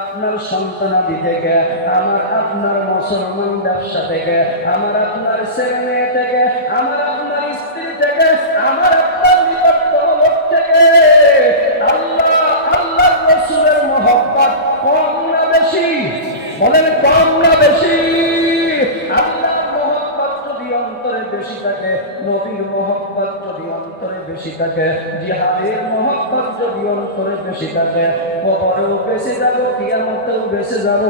আপনার সন্তানাদি থেকে, আমার আপনার মুসলমান ব্যবসা থেকে, আমার আপনার ছেলে মেয়ে থেকে, আমার আপনার স্ত্রী থেকে, আমার আপনার নিকটতম লোক থেকে আল্লাহ আল্লাহ রাসূলের মহব্বত কম না বেশি? বলেন কম না বেশি? আল্লাহর মহব্বত যদি অন্তরে বেশি থাকে, নবীর মহব্বত যদি অন্তরে বেশি থাকে, জিহাদের মহব্বত যদি অন্তরে বেশি থাকে, কবরেও বেঁচে যাব, কিয়ামতেও বেঁচে যাব।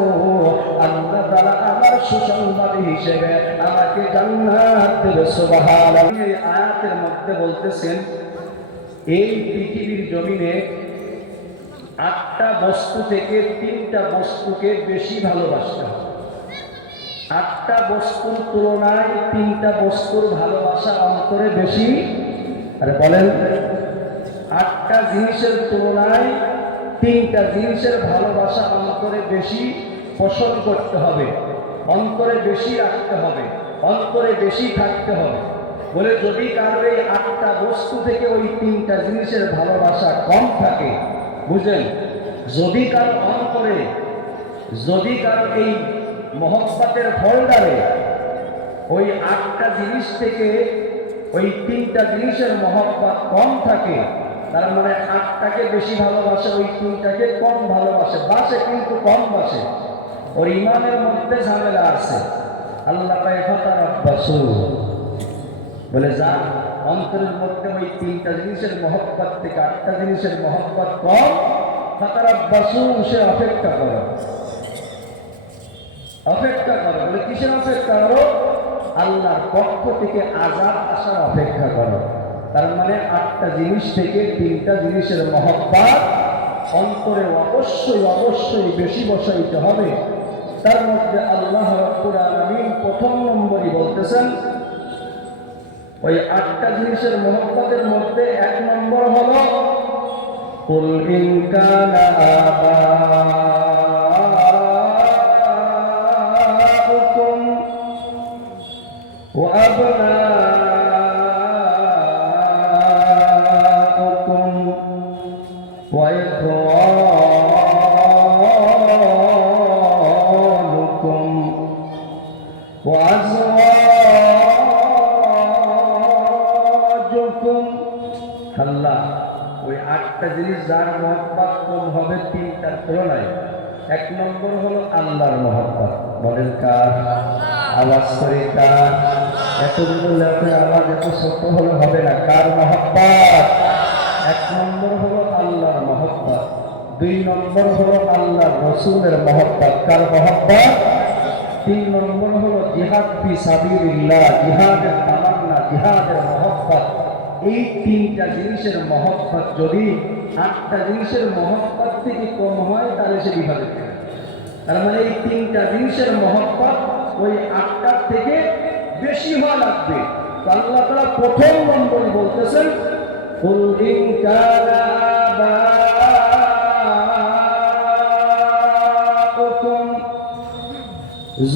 আল্লাহ তাআলা আমার সুসংবাদী হিসেবে আমাকে জান্নাত দেবে। সুবহানাল্লাহ। এই আয়াতের মধ্যে বলতেছেন এই পৃথিবীর জমিনে 8টা বস্তু থেকে 3টা বস্তুকে বেশি ভালোবাসতে হবে। 8টা বস্তুর তুলনায় 3টা বস্তুর ভালোবাসা অন্তরে বেশি। আরে বলেন, 8টা জিনিসের তুলনায় 3টা জিনিসের ভালোবাসা অন্তরে বেশি পোষণ করতে হবে, অন্তরে বেশি রাখতে হবে, অন্তরে বেশি থাকতে হবে। বলে যদি কারো এই 8টা বস্তু থেকে ওই 3টা জিনিসের ভালোবাসা কম থাকে, বুঝলেন, যদি কারো অন্তরে, যদি কারো এই মহব্বতের ফলদারে ওই 8টা জিনিস থেকে ওই 3টা জিনিসের মহব্বত কম থাকে, তার মানে 8টাকে বেশি ভালোবাসে, ওই 3টাকে কম ভালোবাসে, বাসে কিন্তু কম বাসে, ওর ইমানের মধ্যে ঝামেলা আছে। আল্লাহ পায় ফাতারাব্বাসু, বলে যা অন্তরের মধ্যে ওই 3টা জিনিসের মহব্বত থেকে 8টা জিনিসের মহব্বত কম, ফাতারাব্বাসু, সে অপেক্ষা করো, অপেক্ষা করো। বলে কিসের অপেক্ষা করো? আল্লাহর পক্ষ থেকে আযাব আসার অপেক্ষা করো। তার মানে 8টা জিনিস থেকে 3টা জিনিসের মহব্বত অন্তরে অবশ্যই অবশ্যই বেশি বসাইতে হবে। তার মধ্যে আল্লাহ রাব্বুল আলামিন প্রথম নম্বরই বলতেছেন, ওই 8টা জিনিসের মহব্বতের মধ্যে 1 নম্বর হলো কুল ইন কানা আবাউকুম ওয়া আবনাউকুম ওয়া ইখওয়ানুকুম ওয়া আজওয়াজুকুম। আল্লাহ ওই 8টা জিনিস যার মহব্বত কম হবে 3টার তুলনায়, 1 নম্বর হলো আল্লাহর মহব্বত। বলেন কার? আওয়াজ করে কার? এতগুলো লোকের আওয়াজ এত ছোট হলে হবে না। কার মহব্বত? 1 নম্বর হলো আল্লাহর মহব্বত, 2 নম্বর হলো আল্লাহর রাসূলের মহব্বত। কার মহব্বত? 3 নম্বর হলো জিহাদ ফি সাবিলিল্লাহ, জিহাদের তামান্না, জিহাদের মহব্বত। এই 3টা জিনিসের মহব্বত যদি 8টা জিনিসের মহব্বত থেকে কম হয়, তাহলে সে বিভাগে থাকে। তার মানে এই 3টা জিনিসের মহব্বত ওই 8টার থেকে বেশি হওয়া লাগবে। তো আল্লাহ তাআলা প্রথম নম্বরে বলতেছেন কুল ইন কানা আবাউকুম,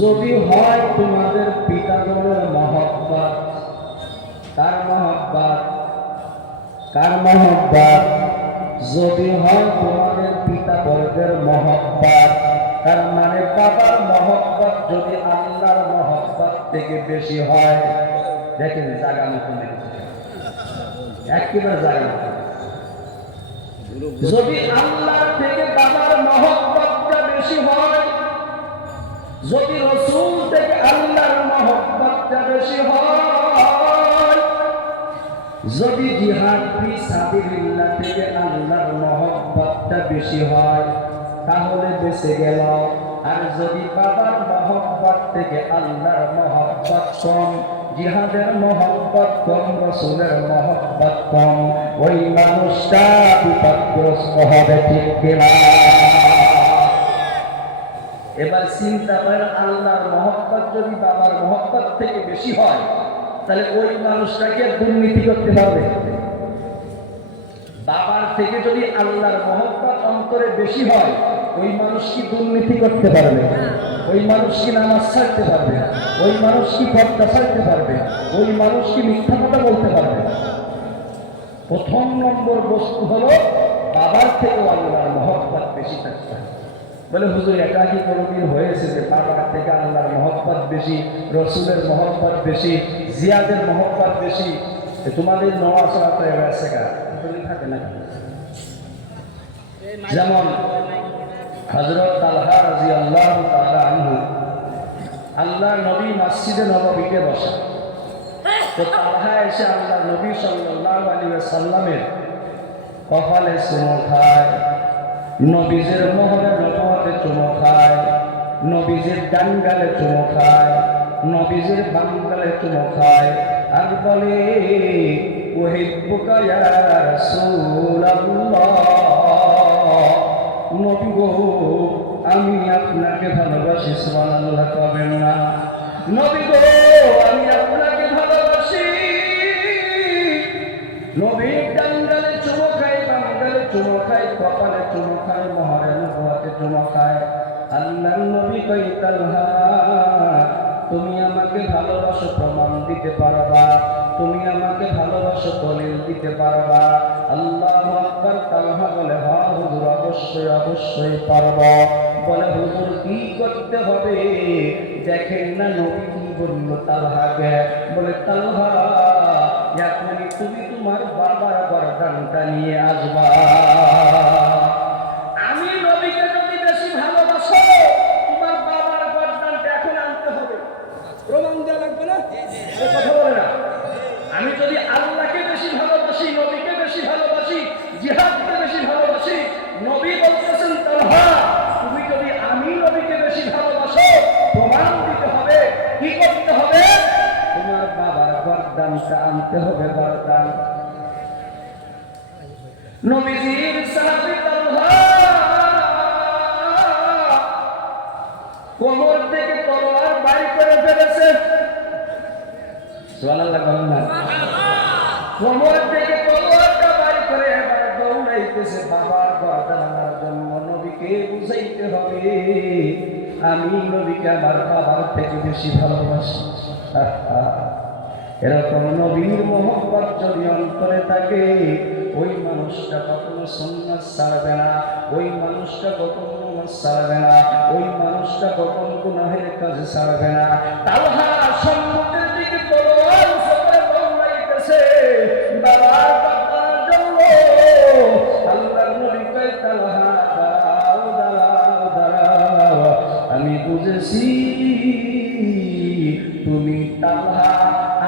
যদি হয় তোমাদের পিতাগণের মহব্বত। কার মহব্বত? কার মহব্বত? যদি হয় তোমাদের পিতাবর্গের মহব্বত। তার মানে বাবার মহব্বত যদি আল্লাহর মহব্বত থেকে বেশি হয়, দেখেন জায়গা মতো একেবারে জায়গা মতো। যদি আল্লাহ থেকে বাবার মহব্বতটা বেশি হয়, যদি রাসূল থেকে আল্লাহর মহব্বতটা বেশি হয়, যদি জিহাদ ফি সাবিলিল্লাহ থেকে আল্লাহর মহব্বতটা বেশি হয়, তাহলে বেঁচে গেল। আর যদি বাবার মহব্বত থেকে আল্লাহর মহব্বত কম, জিহাদের মহব্বত কম, রাসূলের মহব্বত কম, ওই মানুষটা বিপদগ্রস্ত হবে। ঠিক কিনা? এবার চিন্তা করেন, আল্লাহর মহব্বত যদি বাবার মহব্বত থেকে বেশি হয়, তাহলে ওই মানুষটাকে দুর্নীতি করতে পারবে? বাবার থেকে যদি আল্লাহর মহব্বত অন্তরে বেশি হয়, ওই মানুষ কি দুর্নীতি করতে পারবে? ওই মানুষ কি নামাজ ছাড়তে পারবে? ওই মানুষ কি পর্দা ছাড়তে পারবে? ওই মানুষ কি মিথ্যা কথা বলতে পারবে? প্রথম নম্বর বস্তু হলো বাবার থেকেও আল্লাহর মহব্বত বেশি থাকতে হবে। বলে হুজুর এটা কি কোনোদিন হয়েছে যে বাবার থেকে আল্লাহর মহব্বত বেশি, রসুলের মহব্বত বেশি, জিয়াদের মহব্বত বেশি? তোমাদের নেওয়া চলা তো এবার থাকে না। যেমন হযরত তালহা রাদিয়াল্লাহু তাআলা আনহু, আল্লাহ নবী মসজিদে নববীতে বসা, তো তালহা এসে আল্লাহ নবী সাল্লাল্লাহু আলাইহি ওয়াসাল্লামের কপালে চুমো খায়, নবীজের মোহরে নবুয়তে চুমো খায়, নবীজের ডান গালে চুমো খায়, নবীজের বাম গালে চুমো খায়, আর বলে উহিব্বুকা ইয়া রাসূলুল্লাহ, নবী গো আমি আপনাকে ভালোবাসি। সুবহানাল্লাহ কবেন না? নবী গো আমি আপনাকে ভালোবাসি। নবী ডান গালে চুমো খায়, বাম গালে চুমো খায়, কপালে চুমো খায়, মোহরে নবুয়তে চুমো খায়। আল্লাহর নবী কই তালহা তুমি আমাকে ভালোবাসো প্রমাণ দিতে পারবা? তুমি আমাকে ভালোবাসো দলিল দিতে পারবা? আল্লাহু আকবার। তালহা বলে হ্যাঁ হুজুর অবশ্যই অবশ্যই পারব। বলে হুজুর কি করতে হবে? দেখেন না নবী কি বলল তালহাকে? বলে তালহা এখনই তুমি তোমার বাবার গর্দানটা নিয়ে আসবা। আমি নবীকে যদি বেশি ভালোবাসো তোমার বাবার গর্দানটা এখন আনতে হবে, প্রমাণ দেওয়া লাগবে না? কথা বলে না? আমি যদি আল্লাহকে বেশি ভালোবাসি, নবীকে বেশি ভালোবাসি, জিহাদকে বেশি ভালোবাসি, নবী বলতেছেন তালহা তুমি যদি আমি নবীকে বেশি ভালোবাসো প্রমাণ দিতে হবে। কি করতে হবে? তোমার বাবার গর্দানটা আনতে হবে, গর্দান। নবীজির সাহাবী তালহা কোমর থেকে তলোয়ার বাইর করে ফেলেছে। সুবহানাল্লাহ বলেন না? কোমর থেকে তলোয়ারটা বাইর করে এবার দৌড়াইতেছে বাবার গর্দান আনার জন্য। নবীকে বুঝাইতে হবে আমি নবীকে আমার বাবার থেকে বেশি ভালোবাসি। এরকম নবীর মহব্বত যদি অন্তরে থাকে ওই মানুষটা কখনো সুন্নাত ছাড়বে না, ওই মানুষটা কখনো নামাজ ছাড়বে না, ওই মানুষটা কখনো গুনাহের কাজে ছাড়বে না। তালহা সম্মুখের দিকে তলোয়ার উপরে দৌড়াইতেছে বাবার বাবার জন্য। আল্লাহর নবী কয় তালহা দাঁড়াও দাঁড়াও দাঁড়াও, আমি বুঝেছি তুমি তালহা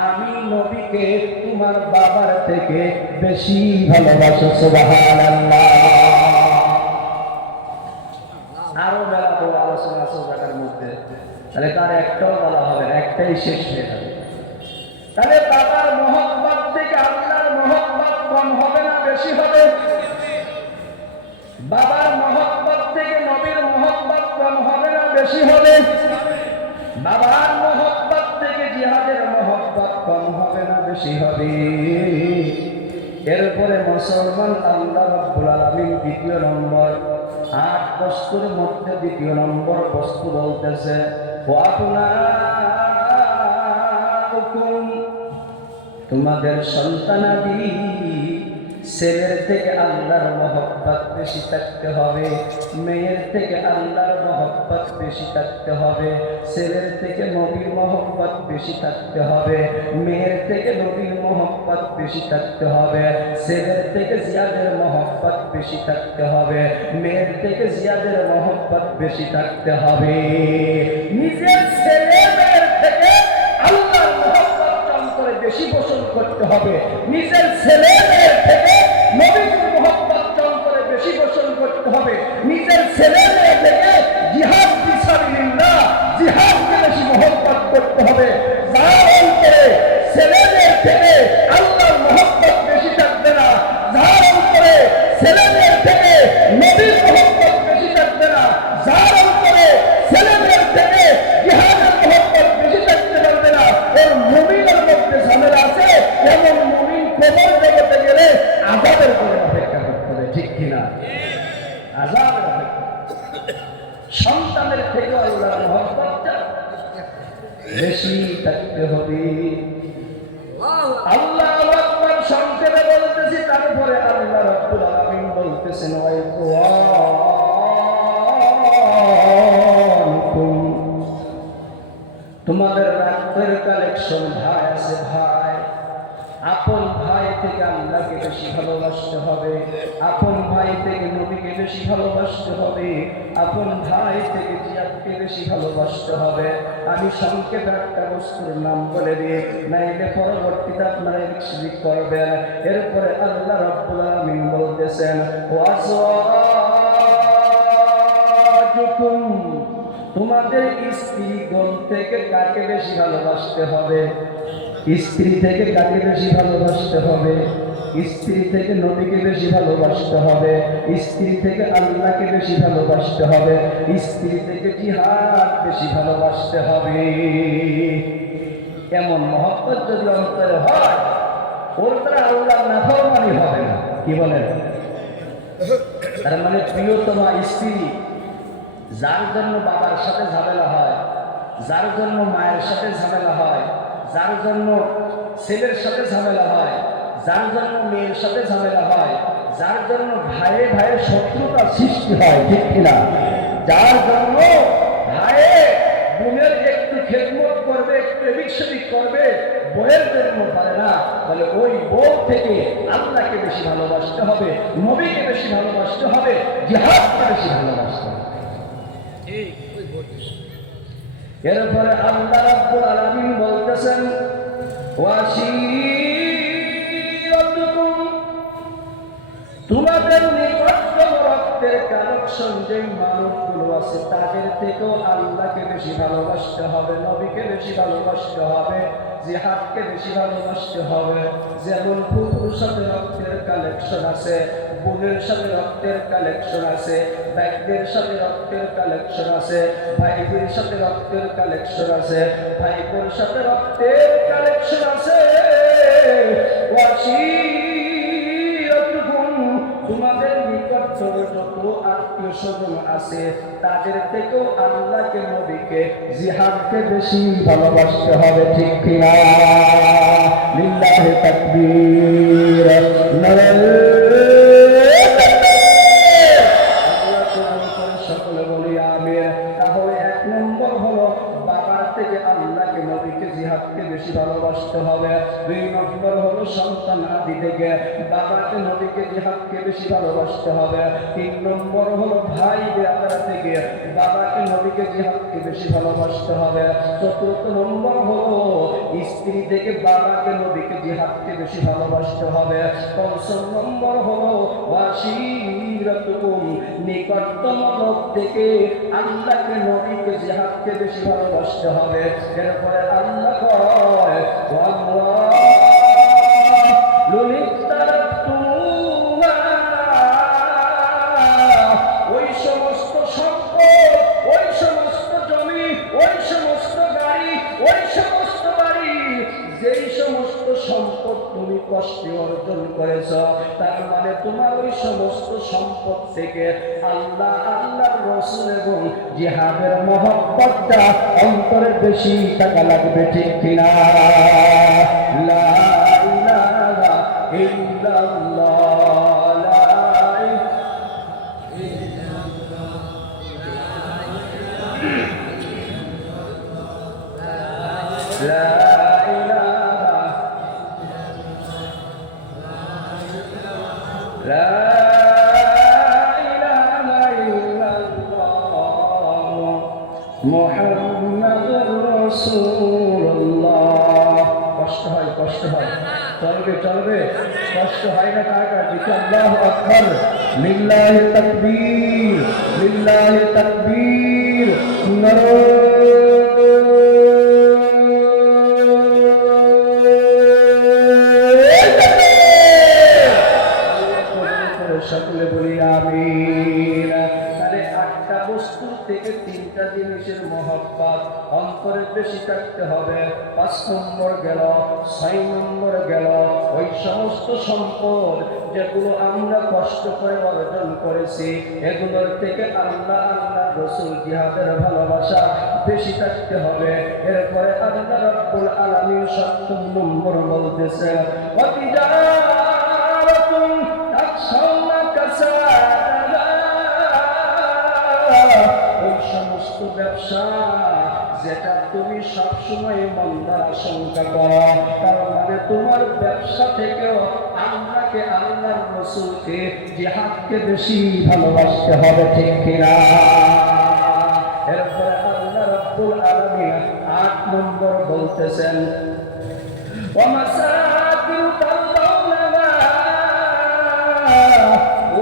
আমি নবীকে তোমার বাবার থেকে বেশি ভালোবাসো। সুবহানাল্লাহ। আরো মেলা বড় আলোচনা আছে জায়গার মধ্যে, তাহলে তার একটাও বলা হবে না, একটাই শেষ হয়ে যাবে। তাহলে বাবার মহব্বত থেকে আল্লাহর মহব্বত কম হবে না বেশি হবে? বাবার মহব্বত থেকে নবীর মহব্বত কম হবে না বেশি হবে? বাবার মহব্বত থেকে জিহাদের মহব্বত কম হবে না বেশি হবে? এরপরে মুসলমান আল্লাহ রাব্বুল আলামিন দ্বিতীয় নম্বর 8 বস্তুর মধ্যে দ্বিতীয় নম্বর বস্তু বলতেছে তোমাদের সন্তানাদি ছেলের থেকে আল্লাহর মহব্বত বেশি থাকতে হবে, মেয়ের থেকে আল্লাহর মহব্বত বেশি থাকতে হবে। ছেলের থেকে নবীর মহব্বত বেশি থাকতে হবে, মেয়ের থেকে নবীর মহব্বত বেশি থাকতে হবে। ছেলের থেকে জিয়াদের মহব্বত বেশি থাকতে হবে, মেয়ের থেকে জিয়াদের মহব্বত বেশি থাকতে হবে। নিজের ছেলে মেয়ের থেকে আল্লাহর মহব্বত অন্তরে বেশি পোষণ করতে হবে। নিজের ছেলে মেয়ের থেকে নবীর মহব্বত অন্তরে বেশি পোষণ করতে হবে। নিজের ছেলে মেয়ে থেকে জিহাদ ফি সাবিলিল্লাহ, জিহাদকে বেশি মহব্বত করতে হবে। যার অন্তরে ছেলে মেয়ের থেকে আল্লাহর মহব্বত বেশি থাকবে না, যার অন্তরে ছেলে মেয়ের থেকে নবীর মহব্বত বেশি থাকবে না, যার অন্তরে ছেলে মেয়ের থেকে জিহাদের মহব্বত বেশি থাকতে পারবে না, ওর মুমিনের মধ্যে ঝামেলা আছে। এমন মুমিন কবর জগতে গেলে আযাবের করে অপেক্ষা করতে হবে, ঠিক কিনা? আযাবের অপেক্ষা। সন্তানের থেকে আল্লাহর মহব্বতটা বেশি থাকতে হবে। আল্লাহু আকবার সংক্ষেপে বলতেছি, তারপরে আল্লাহ রাব্বুল আলামিন বলতেছেন তোমাদের রক্তের কালেকশন ভাই আছে ভাই, আপন ভাই থেকে আল্লাহকে বেশি ভালোবাসতে হবে, আপন ভাই থেকে নবীকে বেশি ভালোবাসতে হবে, আপন ভাই থেকে জিহাদকে বেশি ভালোবাসতে হবে। আমি সংক্ষেপে একটা বস্তুর নাম বলে দিই, নাইলে পরবর্তীতে আপনারা এক্সপ্লেইন করবেন। এরপরে আল্লাহ রাব্বুল আলামিন বলতেছেন, ওয়াজওয়াজুকুম, তোমাদের স্ত্রীগণ থেকে কাকে বেশি ভালোবাসতে হবে? স্ত্রী থেকে কাকে বেশি ভালোবাসতে হবে? স্ত্রী থেকে নবীকে বেশি ভালোবাসতে হবে, স্ত্রী থেকে আল্লাহকে বেশি ভালোবাসতে হবে, স্ত্রী থেকে জিহাদ বেশি ভালোবাসতে হবে। এমন মহব্বত যদি অন্তরে হয়, ওর দ্বারা আল্লাহর নাফরমানি হবে না। কি বলেন? তার মানে প্রিয়তমা স্ত্রী, যার জন্য বাবার সাথে ঝামেলা হয়, যার জন্য মায়ের সাথে ঝামেলা হয়, যার জন্য ছেলের সাথে ঝামেলা হয়, যার জন্য মেয়ের সাথে ঝামেলা হয়, যার জন্য ভাইয়ে ভাইয়ের শত্রুতা সৃষ্টি হয়, ঠিক কিনা? যার জন্য ভাইয়ে বোনের একটু খেদমত করবে, একটু এদিক করবে, বইয়ের জন্য পারে না, বলে ওই বউ থেকে আল্লাহকে বেশি ভালোবাসতে হবে, নবীকে বেশি ভালোবাসতে হবে, জিহাদকে বেশি ভালোবাসতে হবে। এরপরে আল্লাহ রাব্বুল আলামিন বলতেছেন, ওয়াশিরাতুকুম, তোমাদের নিকটতম রক্তের কানেকশন যে মানুষগুলো আছে তাদের থেকেও আল্লাহকে বেশি ভালোবাসতে হবে, নবীকে বেশি ভালোবাসতে হবে, জিহাদকে বেশি ভালোবাসতে হবে। যেমন ফুফুর সাথে রক্তের কালেকশন আছে, বোনের সাথে রক্তের কালেকশন আছে, ভাইদের সাথে রক্তের কালেকশন আছে, ভাইদের সাথে রক্তের কালেকশন আছে, ভাইবোর সাথে রক্তের কালেকশন আছে। তোমাদের নিকটতম যত আত্মীয় স্বজন আছে তাদের থেকেও আল্লাহকে নবীকে জিহাদকে বেশি ভালোবাসতে হবে, ঠিক কিনা? লিল্লাহি তাকবীর, সকলে বলি আমিন। তাহলে এক নম্বর হলো বাবার থেকে আল্লাহকে নবীকে জিহাদকে বেশি ভালোবাসতে হবে। দুই নম্বর হলো সন্তান আদি থেকে বাবাকে নবীকে জিহাদকে বেশি ভালোবাসতে হবে। তিন নম্বর হলো ভাই বেয়াদারা থেকে বাবাকে নবীকে জিহাদকে বেশি ভালোবাসতে হবে। চতুর্থ নম্বর হলো স্ত্রী থেকে বাবাকে নবীকে জিহাদকে বেশি ভালোবাসতে হবে। পঞ্চম নম্বর হলো ওয়াশিরাতুকুম, নিকটতম লোক থেকে আল্লাহকে নবীকে জিহাদকে বেশি ভালোবাসতে হবে। এরপরে আল্লাহ কয়, ওই সমস্ত সম্পদ, ওই সমস্ত জমি, ওই সমস্ত গাড়ি, ওই সমস্ত বাড়ি, যেই সমস্ত সম্পদ তুমি কষ্টে অর্জন করেছ, তার মানে তোমার ওই সমস্ত সম্পদ থেকে আল্লাহ, আল্লাহর রাসূল এবং জিহাদের মহব্বতটা অন্তরে বেশি টাকা লাগবে, ঠিক কিনা? লা ইলাহা ইল্লাল্লাহ, লা মুহাম্মাদুর রাসূলুল্লাহ। কষ্ট হয়, কষ্ট হয়, চলবে চলবে, কষ্ট হয় না কার কার? দিকে আল্লাহু আকবার, লিল্লাহি তাকবীর, লিল্লাহি তাকবীর, সকলে বলি আমিন। তাহলে আটটা বস্তুর থেকে তিনটা জিনিসের মহব্বত অন্তরে বেশি থাকতে হবে। 5 নম্বর গেল। 6 নম্বর গেল ওই সমস্ত সম্পদ যেগুলো আমরা কষ্ট করে অর্জন করেছি এগুলোর থেকে আল্লাহ, আল্লাহ রাসূল, জিহাদের ভালোবাসা বেশি থাকতে হবে। এরপরে আল্লাহ রাব্বুল আলামিন 7 নম্বর বলতেছে, ওই সমস্ত ব্যবসা যেটা তুমি সবসময় মন্দার আশঙ্কা করো, তার মানে তোমার ব্যবসা থেকেও আল্লাহকে, আল্লাহর রাসূলকে, জিহাদকে বেশি ভালোবাসতে হবে, ঠিক কিনা? এরপরে আল্লাহ রাব্বুল আলামিন ৮ নম্বর বলতেছেন,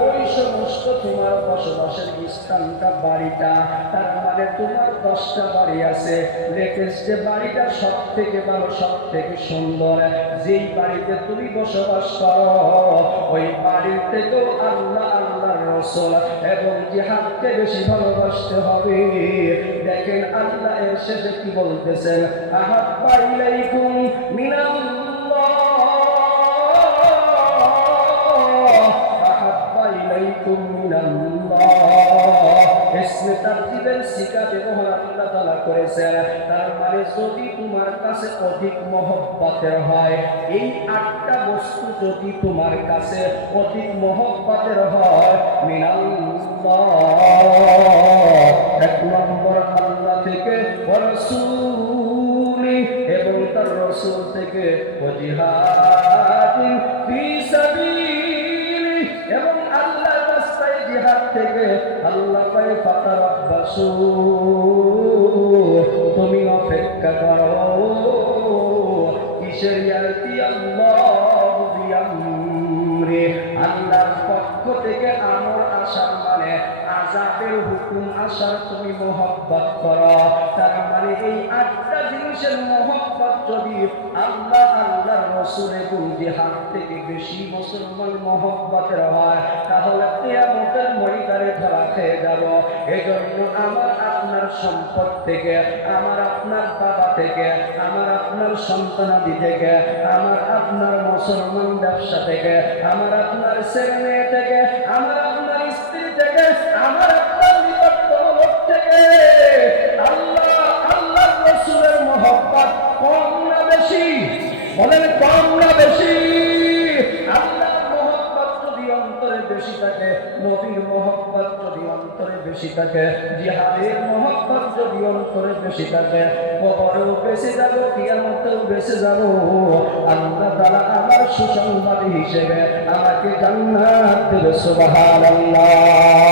ওই সমস্ত তোমার বসবাসের স্থানটা, বাড়িটা, তার মানে তোমার 10টা বাড়ি আছে, লেটেস্ট যে বাড়িটা সব থেকে ভালো, সব থেকে সুন্দর, যেই বাড়িতে তুমি বসবাস করো, ওই বাড়ির থেকেও আল্লাহ, আল্লাহর রাসূল এবং জিহাদকে বেশি ভালোবাসতে হবে। দেখেন আল্লাহ এর শেষে কি বলতেছেন, আহাব্বা ইলাইকুম মিনাল্লাহ, আহাব্বা ইলাইকুম মিনাল্লাহ। ইসমে তারতিবের সিগা ব্যবহার আল্লাহ তাআলা করেছেন, তার মানে যদি তোমার কাছে অধিক মহব্বতের হয়, এই 8টা বস্তু যদি তোমার কাছে অধিক মহব্বতের হয়, মিনাল্লাহ, 1 নম্বর আল্লাহ থেকে, ওয়া রাসূলি এবং তার রাসূল থেকে, ওয়া জিহাদিন ফি সাবিলি এবং আল্লাহর রাস্তায় জিহাদ থেকে, আল্লাহ পায় ফাতারাব্বাসু, তুমি অপেক্ষা করো, কিসের? ইয়াতি আল্লাহু বিআমরি, আল্লাহর পক্ষ থেকে আমর আসার মানে আযাবের হুকুম আসার তুমি মহব্বত করো। তার মানে এই 8টা জিনিসের মহব্বত যদি আল্লাহ, আল্লাহর রাসূল এবং জিহাদ থেকে বেশি মুসলমান মহব্বতের হয়, তাহলে কিয়ামতের ময়দানে ধরা খেয়ে যাব। এজন্য আমার আপনার সম্পদ থেকে, আমার আপনার বাবা থেকে, আমার আপনার সন্তানাদি থেকে, আমার আপনার মুসলমান ব্যবসা থেকে, আমার আপনার ছেলে মেয়ে থেকে, আমার আপনার স্ত্রী থেকে, আমার আপনার নিকটতম লোক থেকে আল্লাহ, আল্লাহর রাসূলের মহব্বত কম না বেশি? বলেন কম না বেশি? আল্লাহর মহব্বত যদি অন্তরে বেশি থাকে, নবীর মহব্বত যদি অন্তরে বেশি থাকে, জিহাদের মহব্বত যদি অন্তরে বেশি থাকে, কবরেও বেঁচে যাব, কিয়ামতেও বেঁচে যাব। আল্লাহ তাআলা আমার সুসংবাদী হিসেবে আমাকে জান্নাত দেবে। সুবহানাল্লাহ।